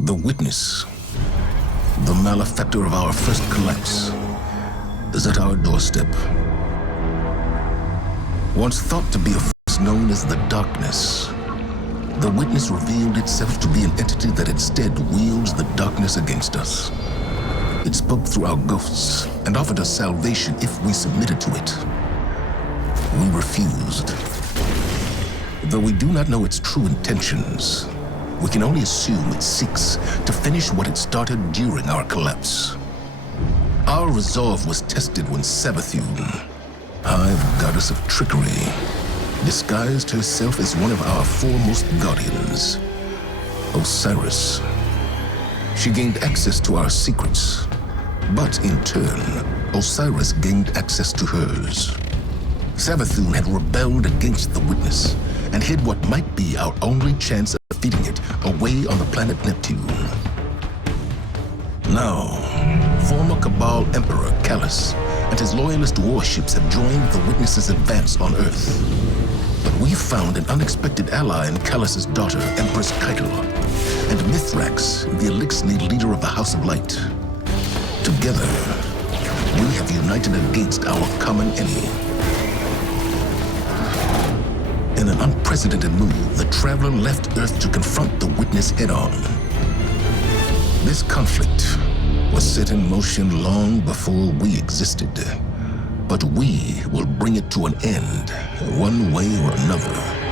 The witness, the malefactor of our first collapse, is at our doorstep. Once thought to be a force known as the darkness, the witness revealed itself to be an entity that instead wields the darkness against us. It spoke through our ghosts and offered us salvation if we submitted to it. We refused. Though we do not know its true intentions, we can only assume it seeks to finish what it started during our collapse. Our resolve was tested when Savathun, Hive Goddess of Trickery, disguised herself as one of our foremost guardians, Osiris. She gained access to our secrets, but in turn, Osiris gained access to hers. Savathun had rebelled against the witness and hid what might be our only chance of defeating it away on the planet Neptune. Now, former Cabal EmperorCalus and his loyalist warships have joined the witness's advance on Earth. But we found an unexpected ally in Calus's daughter, Empress Keitel, and Mithrax, the Elixni leader of the House of Light. Together, we have united against our common enemy. In an unprecedented move, the Traveler left Earth to confront the witness head-on. This conflict was set in motion long before we existed, but we will bring it to an end, one way or another.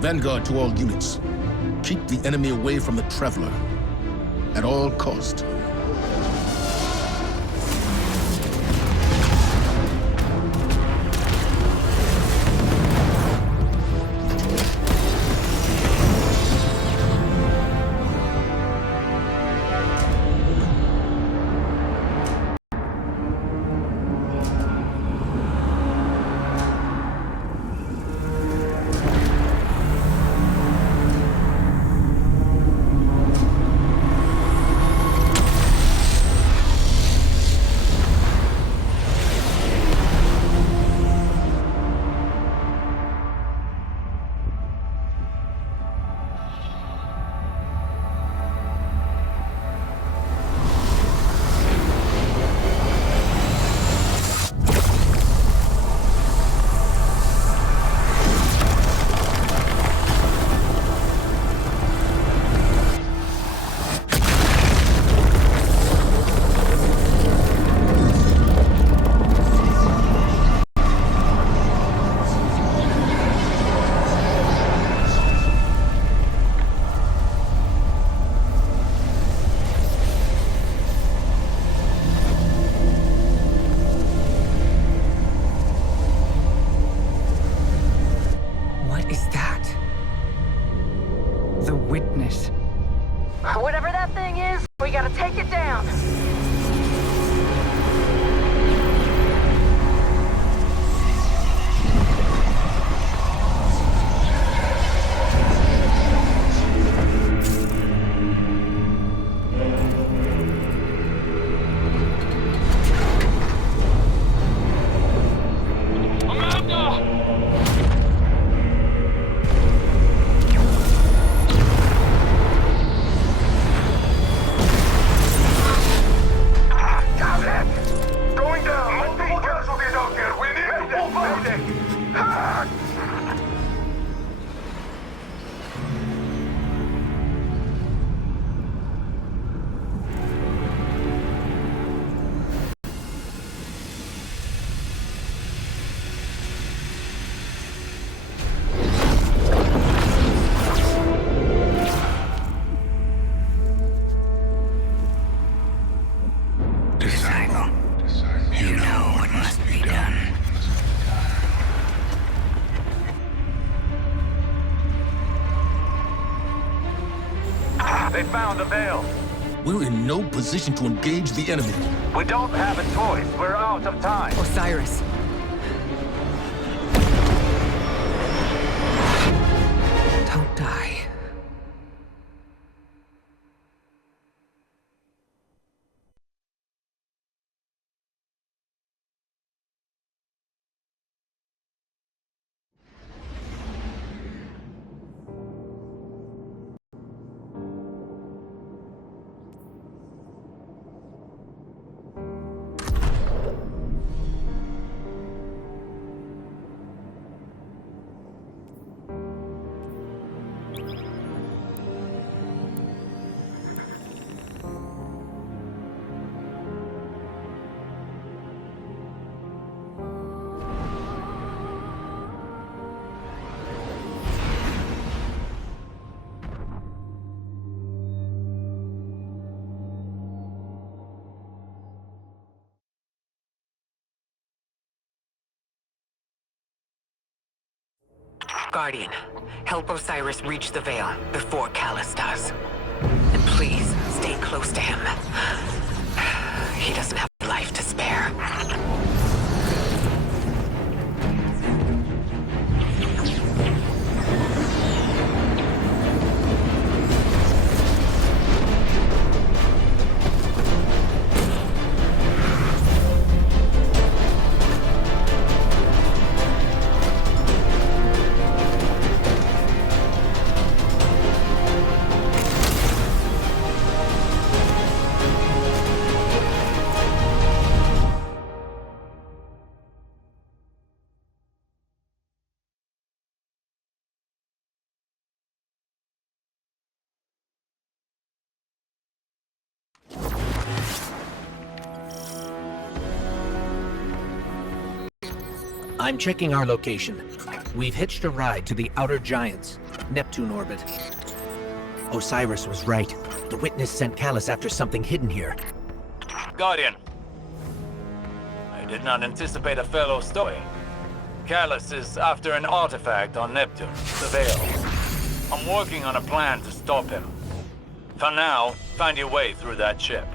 Vanguard to all units. Keep the enemy away from the Traveler, at all cost. Whatever that thing is, we gotta take it down. They found the Veil. We're in no position to engage the enemy. We don't have a choice. We're out of time. Osiris. Don't die. Guardian, help Osiris reach the Veil before Calus does. And please, stay close to him. He doesn't have life to spare. I'm checking our location. We've hitched a ride to the Outer Giants, Neptune orbit. Osiris was right. The witness sent Calus after something hidden here. Guardian. I did not anticipate a fellow story. Calus is after an artifact on Neptune, TheVeil. I'm working on a plan to stop him. For now, find your way through that ship.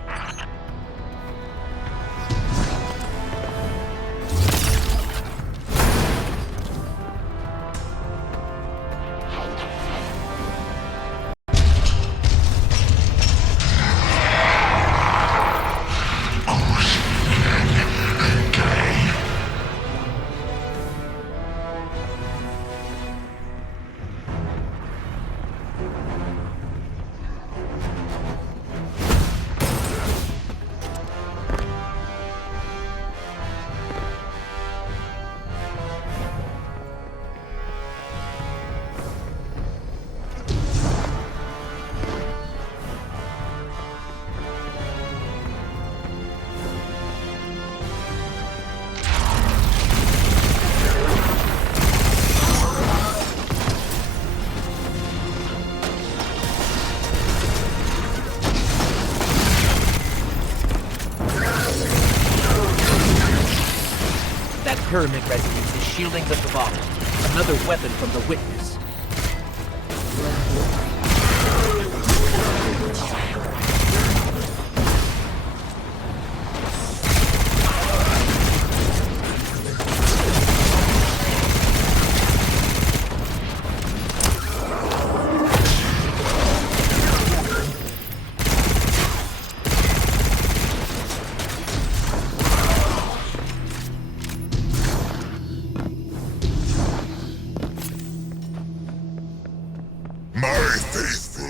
Pyramid resonance is shielding the Cabal. Another weapon from the Witness.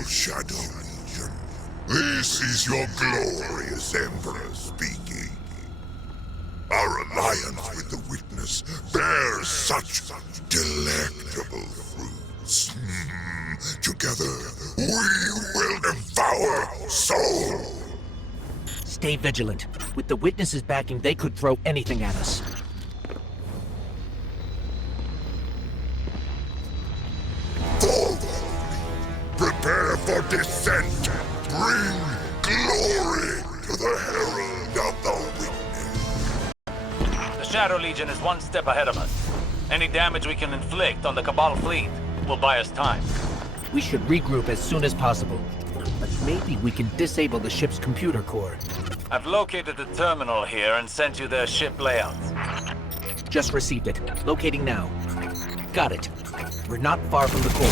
Shadowlegion, this is your glorious Emperor speaking. Our alliance with the Witness bears such delectable fruits. Together, we will devour soul. Stay vigilant. With the Witness's backing, they could throw anything at us. Prepare for descent! Bring glory to the Herald of the Witness! The Shadowlegion is one step ahead of us. Any damage we can inflict on the Cabal fleet will buy us time. We should regroup as soon as possible. but maybe we can disable the ship's computer core. I've located the terminal here and sent you their ship layouts. Just received it. Locating now. Got it. We're not far from the core.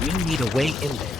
We need a way in there.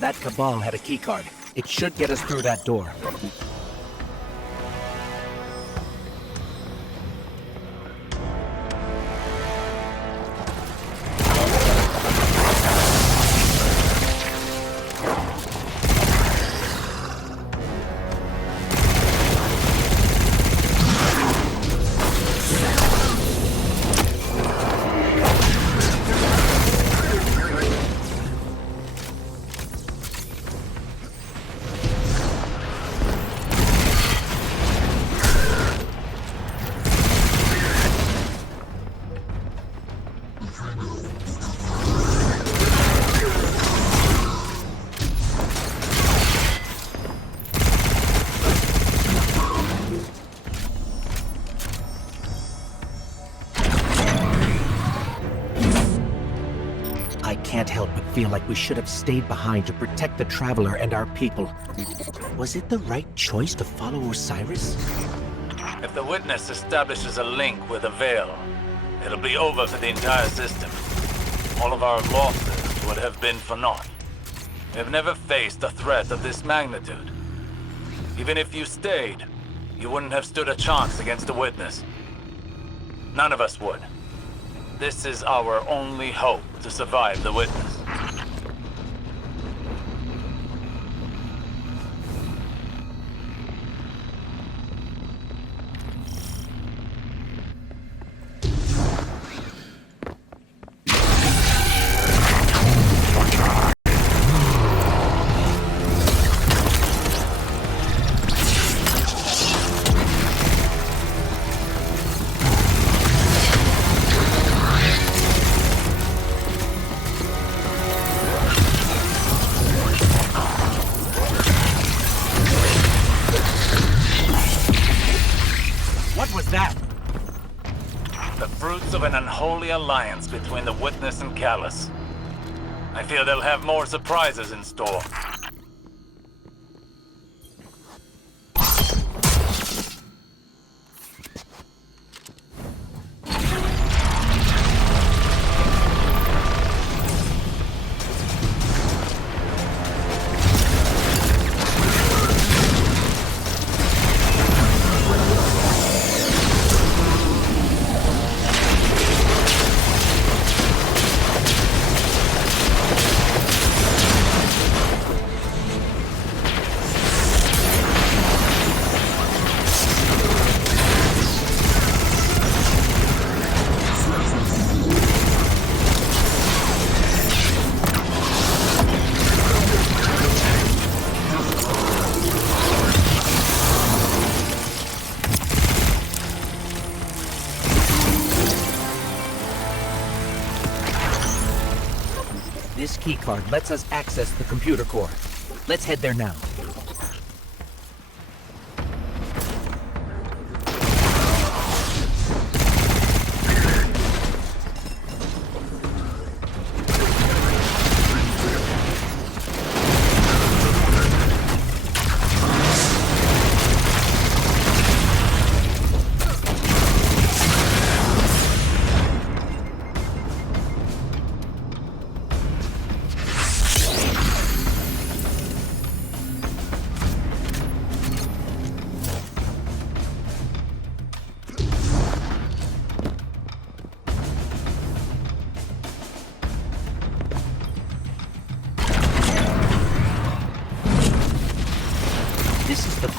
That Cabal had a keycard. It should get us through that door. I can't help but feel like we should have stayed behind to protect the Traveler and our people. Was it the right choice to follow Osiris? If the Witness establishes a link with TheVeil, it'll be over for the entire system. All of our losses would have been for naught. We've never faced a threat of this magnitude. Even if you stayed, you wouldn't have stood a chance against the Witness. None of us would. This is our only hope to survive the Witness. Of an unholy alliance between the Witness and Calus. I feel they'll have more surprises in store. This keycard lets us access the computer core. Let's head there now.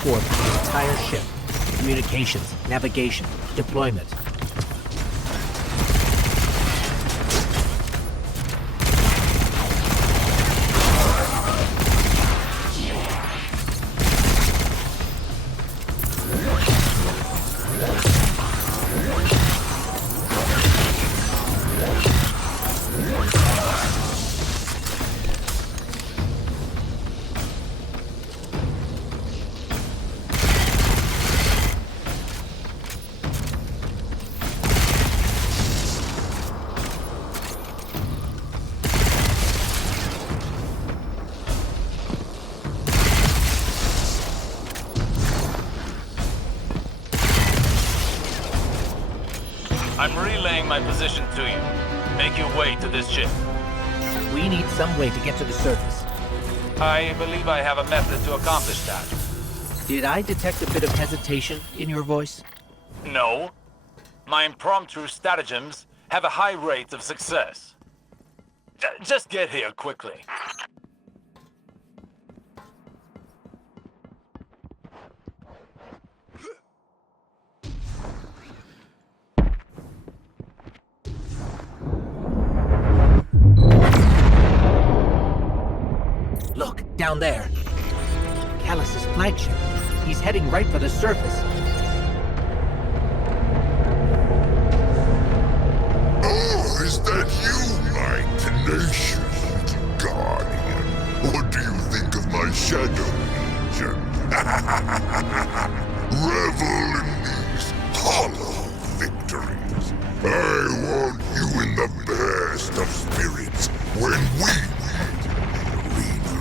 thwart the entire ship. Communications, navigation, deployment. I'm relaying my position to you. Make your way to this ship. We need some way to get to the surface. I believe I have a method to accomplish that. Did I detect a bit of hesitation in your voice? No. My impromptu stratagems have a high rate of success. Just get here quickly. Look, down there. Calus' flagship. He's heading right for the surface. Oh, is that you, my tenacious little guardian? What do you think of my Shadowlegion? Revel in these hollow victories. I want you in the best of spirits when we meet in the arena.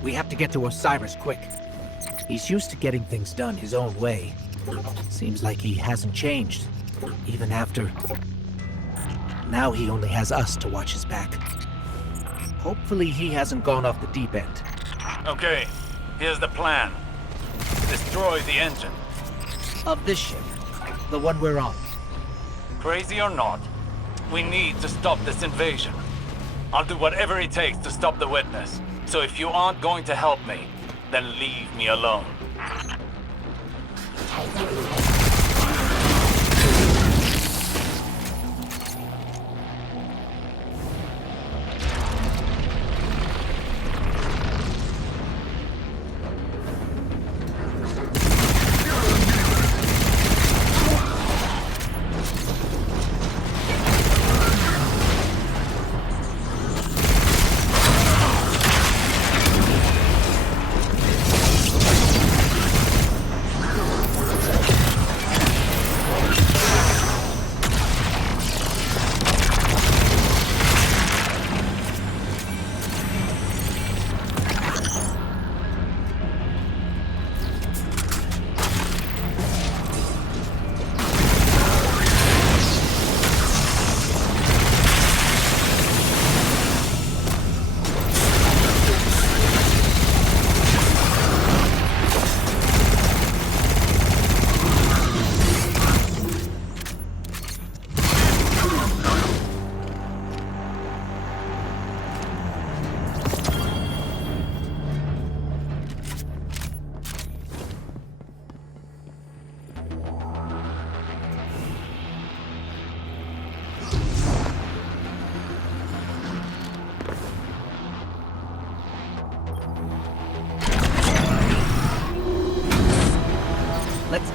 We have to get to Osiris quick. He's used to getting things done his own way. Seems like he hasn't changed, even after... Now he only has us to watch his back. Hopefully he hasn't gone off the deep end. Okay, here's the plan. Destroy the engine. Of this ship, the one we're on. Crazy or not, we need to stop this invasion. I'll do whatever it takes to stop the witness. So if you aren't going to help me, then leave me alone.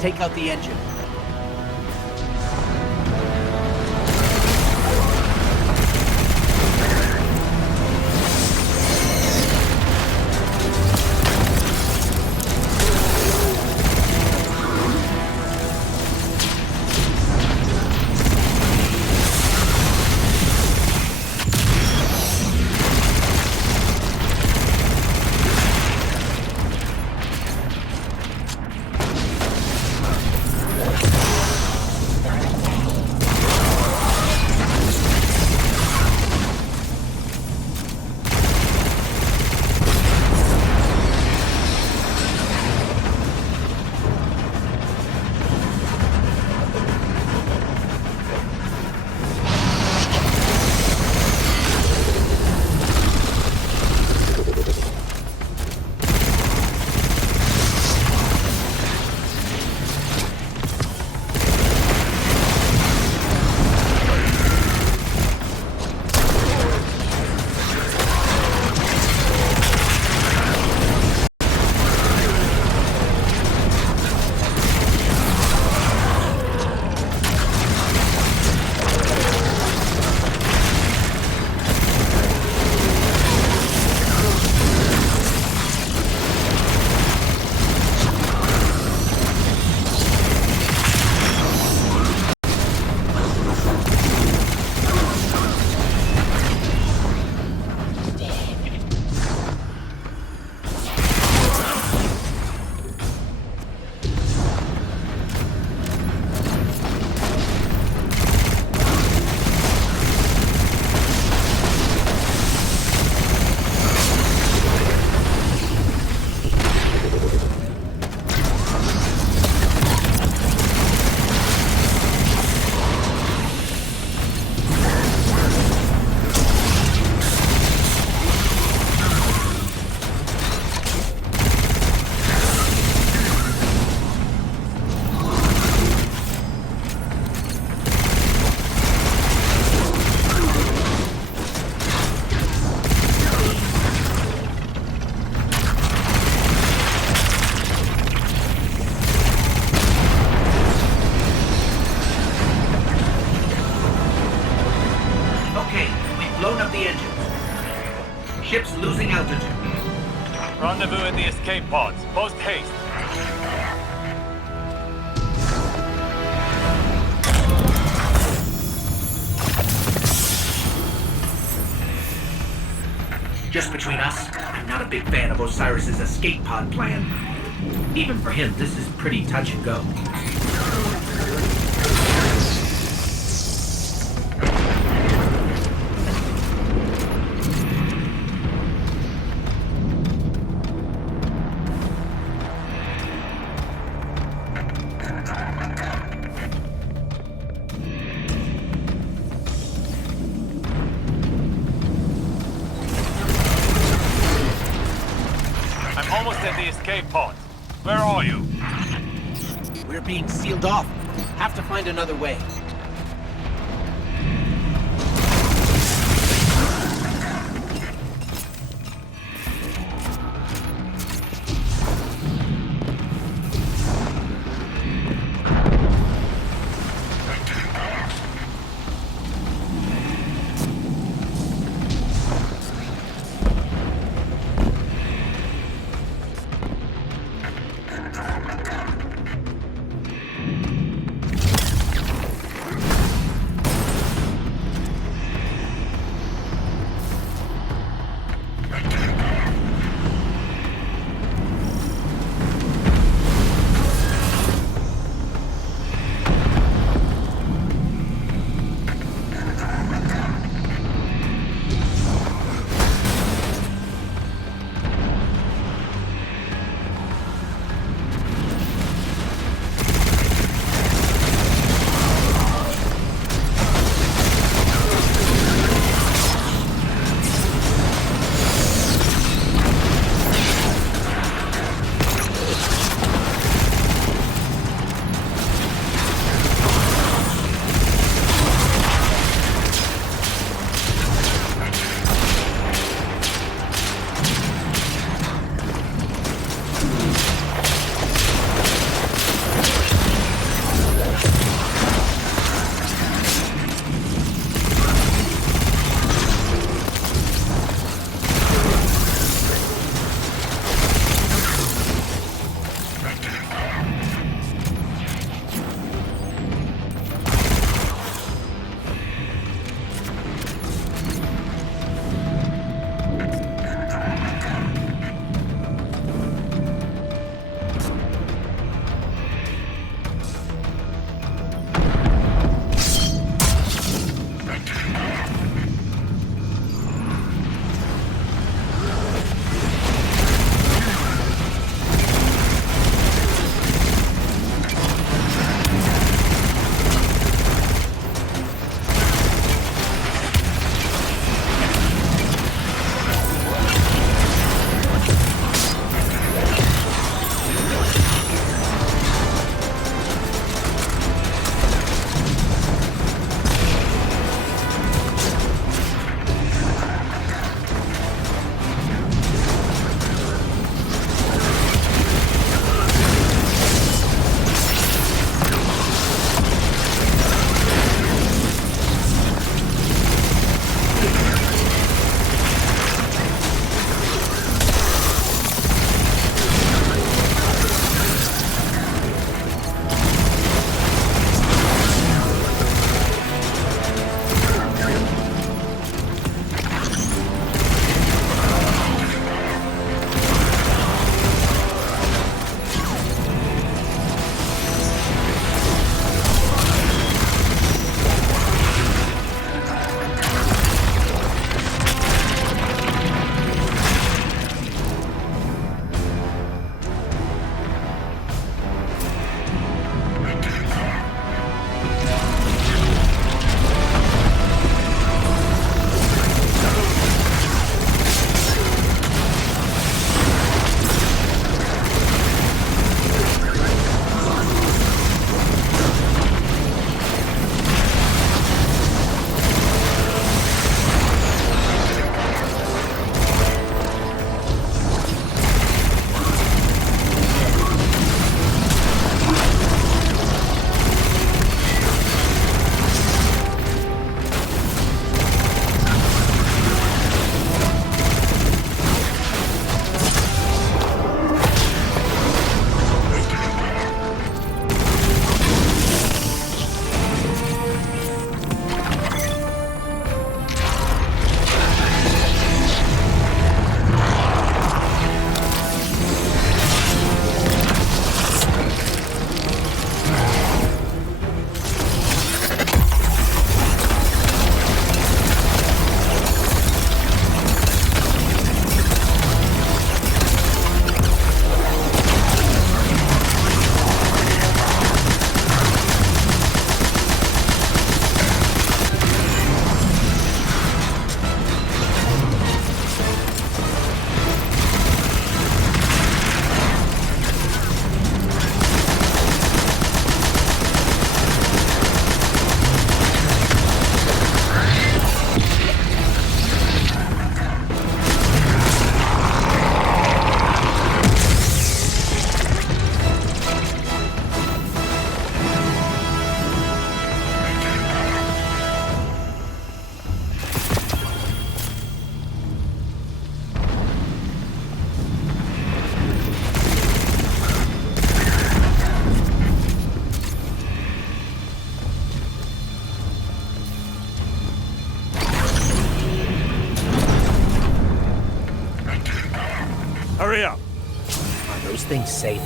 take out the engine. Ship's losing altitude. Rendezvous at the escape pods. Post haste. Just between us, I'm not a big fan of Osiris's escape pod plan. Even for him, this is pretty touch and go. Almost at the escape pod. Where are you? We're being sealed off. Have to find another way. Hurry up. Are those things safe?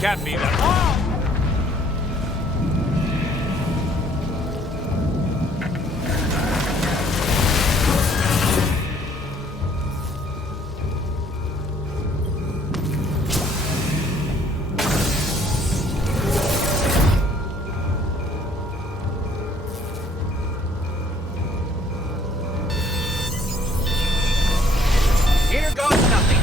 Can't be that. Oh! Here goes nothing.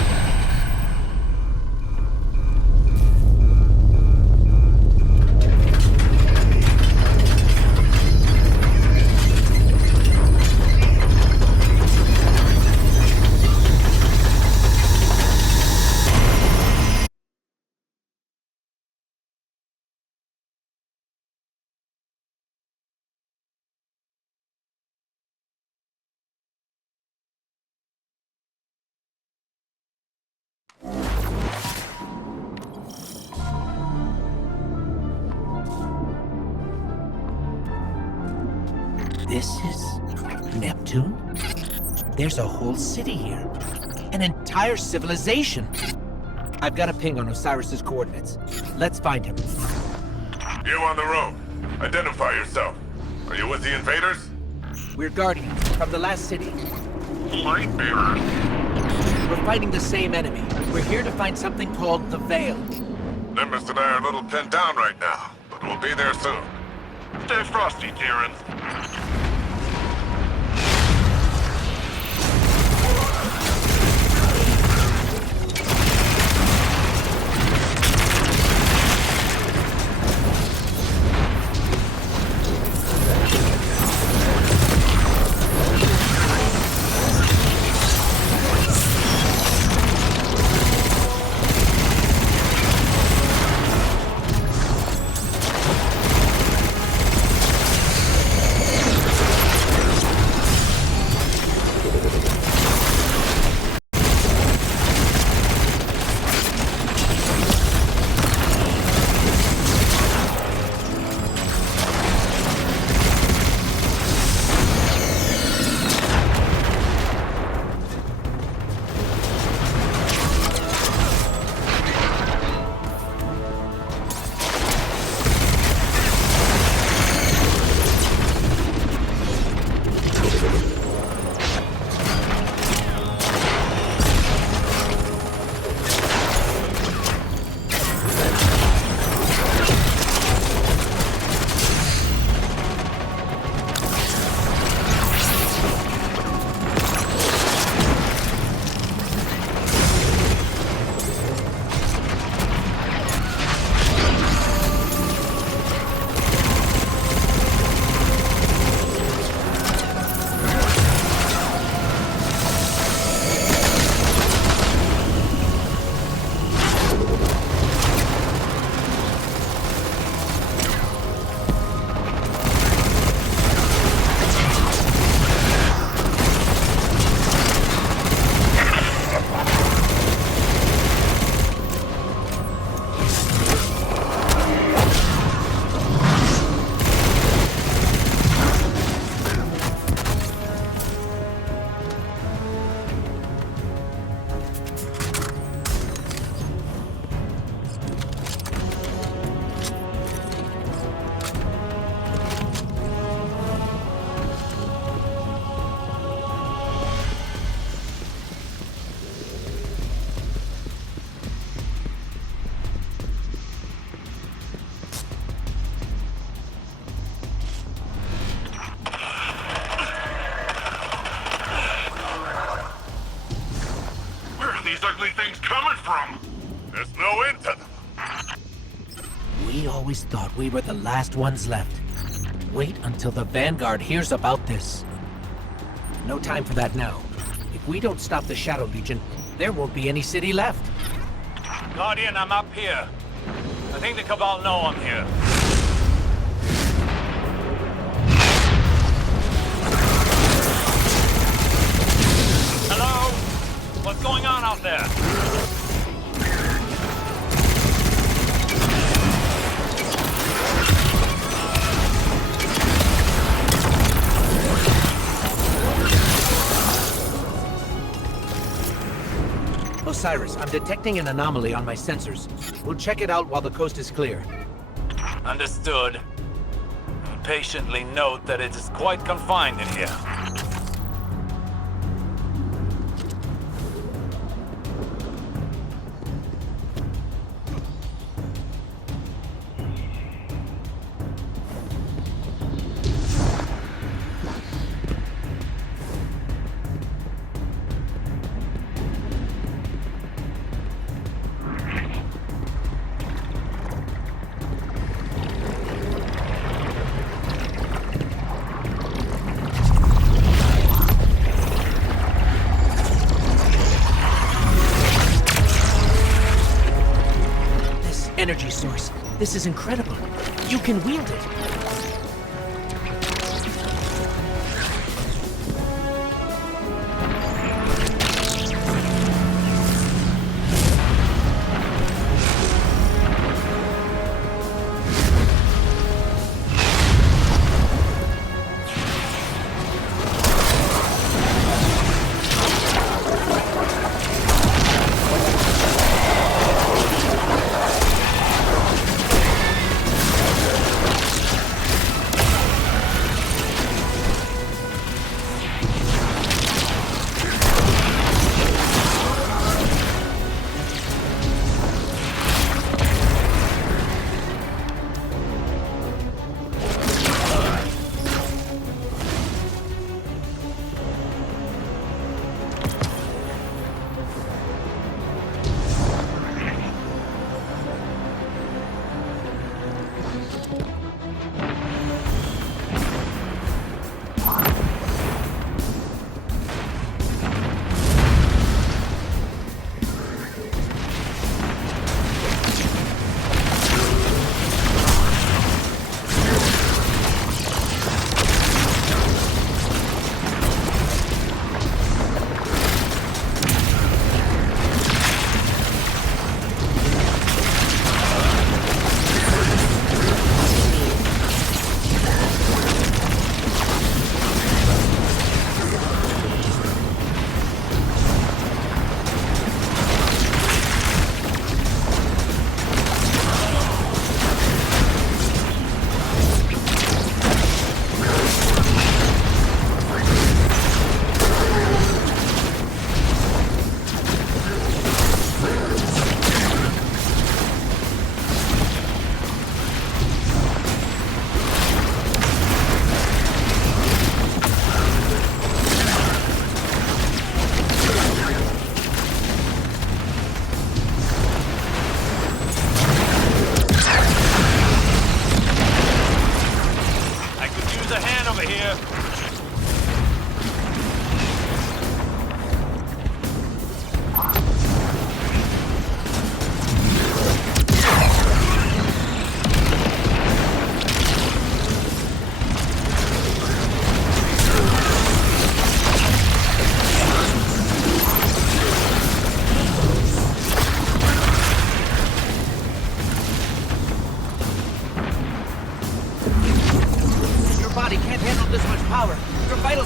This is Neptune? There's a whole city here. An entire civilization. I've got a ping on Osiris's coordinates. Let's find him. You on the road. Identify yourself. Are you with the invaders? We're Guardians from the last city. Lightbearers. We're fighting the same enemy. We're here to find something called TheVeil. Nimbus and I are a little pinned down right now, but we'll be there soon. Stay frosty, Kieran. We always thought we were the last ones left. Wait until the Vanguard hears about this. No time for that now. If we don't stop the Shadowlegion, there won't be any city left. Guardian, I'm up here. I think the Cabal know I'm here. Hello? What's going on out there? Osiris, I'm detecting an anomaly on my sensors. We'll check it out while the coast is clear. Understood. Patiently note that it is quite confined in here. Energy source. This is incredible. You can wield it.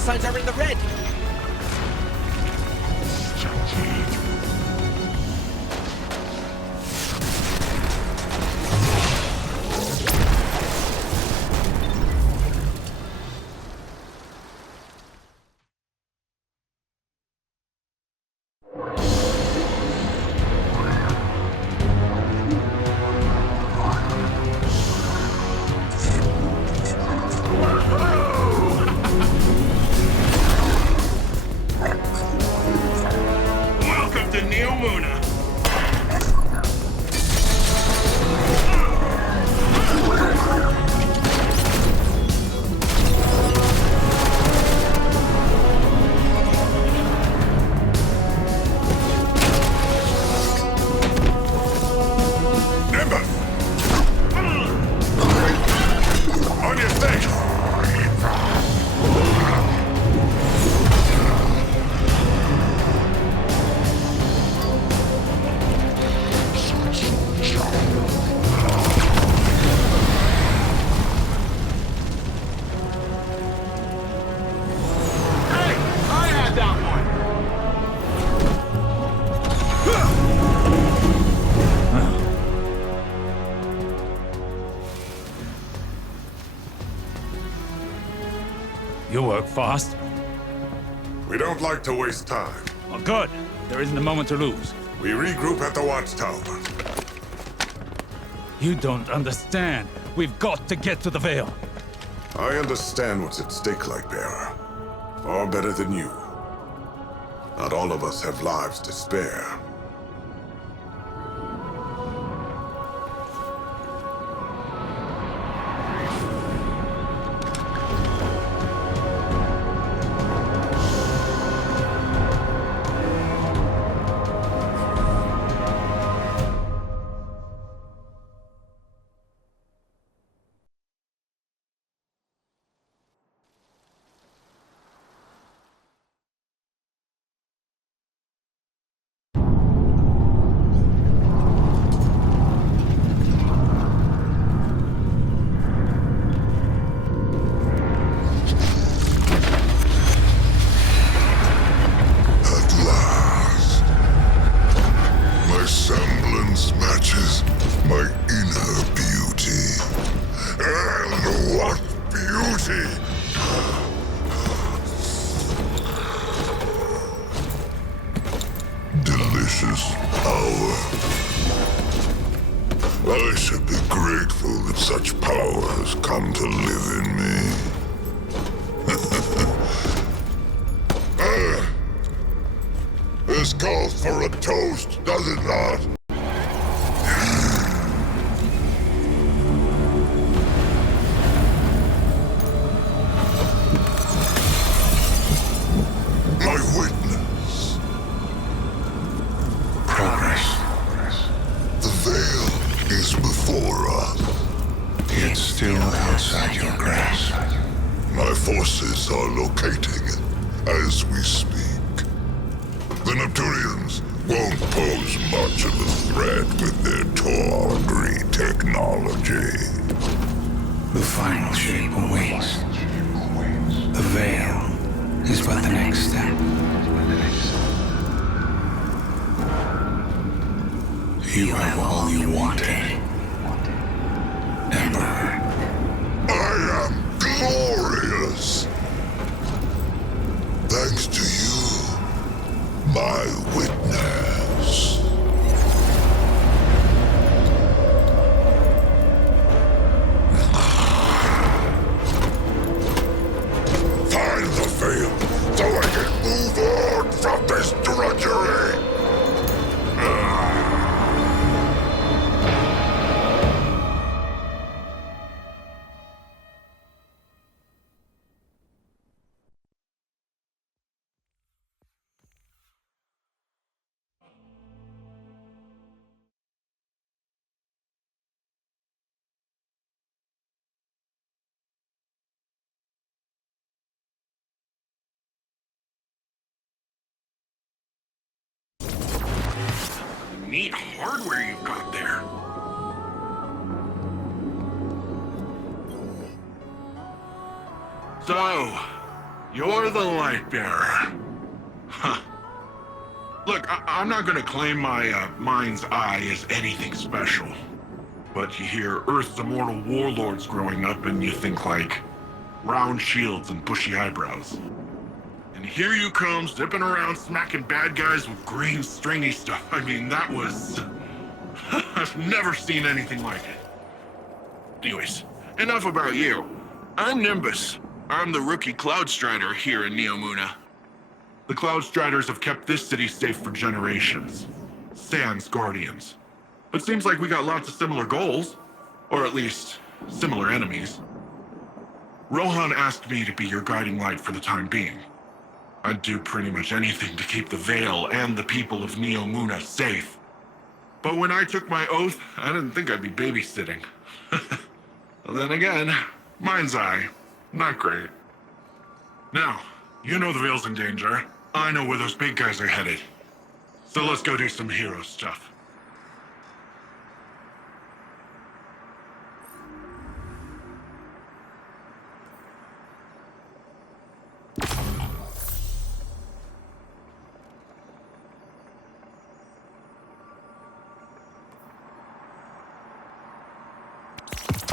signs are in the red. Welcome to Neomuna. Nimbus! On your face! work fast. We don't like to waste time. Oh, good. There isn't a moment to lose. We regroup at the watchtower. You don't understand. We've got to get to the Veil. I understand what's at stake, Lightbearer. Far better than you. Not all of us have lives to spare. I should be grateful that such power has come to live in me. This calls for a toast, does it not? My witness. Progress. The Veil is before us. It's still outside your grasp. My forces are locating it as we speak. The Neptunians won't pose much of a threat with their tawdry technology. The final shape awaits. The Veil is but the next step. You have all you wanted, Emperor. I am glorious! Thanks to you, my witness. Find the Veil so I can move on from this drudgery! Neat hardware you've got there. So, you're the Lightbearer. Huh. Look, I'm not gonna claim my mind's eye is anything special. But you hear Earth's immortal warlords growing up and you think like round shields and bushy eyebrows. And here you come, zipping around, smacking bad guys with green, stringy stuff. I mean, that was... I've never seen anything like it. Anyways, enough about you. I'm Nimbus. I'm the rookie CloudStrider here in Neomuna. The CloudStriders have kept this city safe for generations. Sans guardians. But seems like we got lots of similar goals. Or at least, similar enemies. Rohan asked me to be your guiding light for the time being. I'd do pretty much anything to keep the Veil and the people of Neomuna safe. But when I took my oath, I didn't think I'd be babysitting. Well, then again, mind's eye, not great. Now, you know the Veil's in danger. I know where those big guys are headed. So let's go do some hero stuff.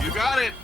You got it!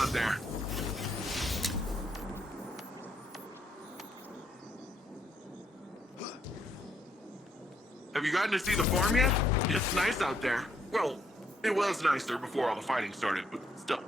out there. Have you gotten to see the farm yet? It's nice out there. Well, it was nicer before all the fighting started, but still.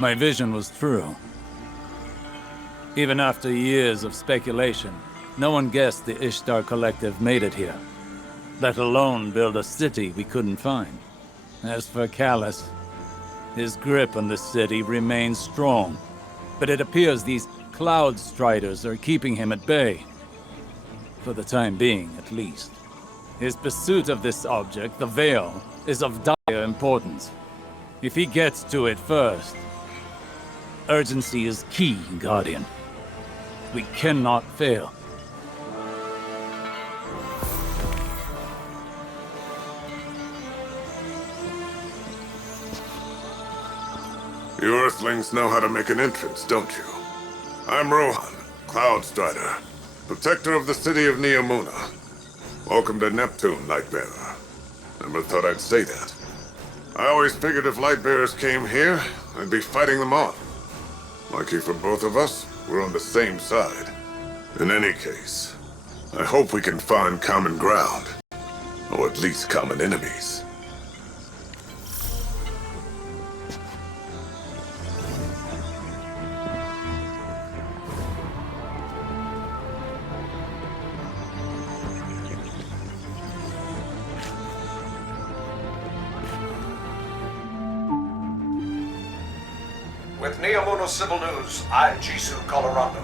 My vision was true. Even after years of speculation, no one guessed the Ishtar Collective made it here, let alone build a city we couldn't find. As for Calus, his grip on the city remains strong, but it appears these CloudStriders are keeping him at bay. For the time being, at least. His pursuit of this object, TheVeil, is of dire importance. If he gets to it first, urgency is key, Guardian. We cannot fail. You Earthlings know how to make an entrance, don't you? I'm Rohan, CloudStrider, protector of the city of Neomuna. Welcome to Neptune, Lightbearer. Never thought I'd say that. I always figured if Lightbearers came here, I'd be fighting them off. Lucky for both of us, we're on the same side. In any case, I hope we can find common ground. Or at least common enemies. With Neomuna Civil News, I'm Jisoo Colorado.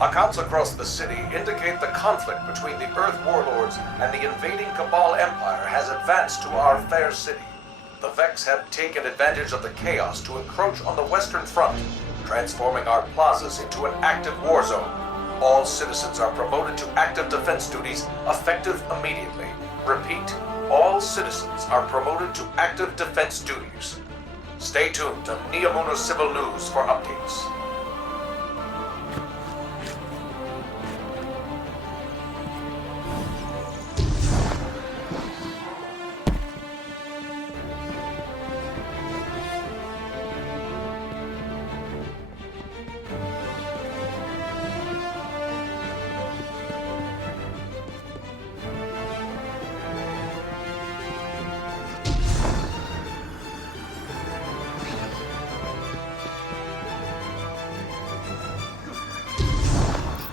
Accounts across the city indicate the conflict between the Earth Warlords and the invading Cabal Empire has advanced to our fair city. The Vex have taken advantage of the chaos to encroach on the Western Front, transforming our plazas into an active war zone. All citizens are promoted to active defense duties, effective immediately. Repeat, all citizens are promoted to active defense duties. Stay tuned to Neomuna Civil News for updates.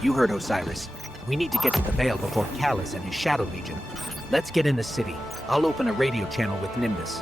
You heard Osiris. We need to get to TheVeil before Calus and his Shadowlegion. Let's get in the city. I'll open a radio channel with Nimbus.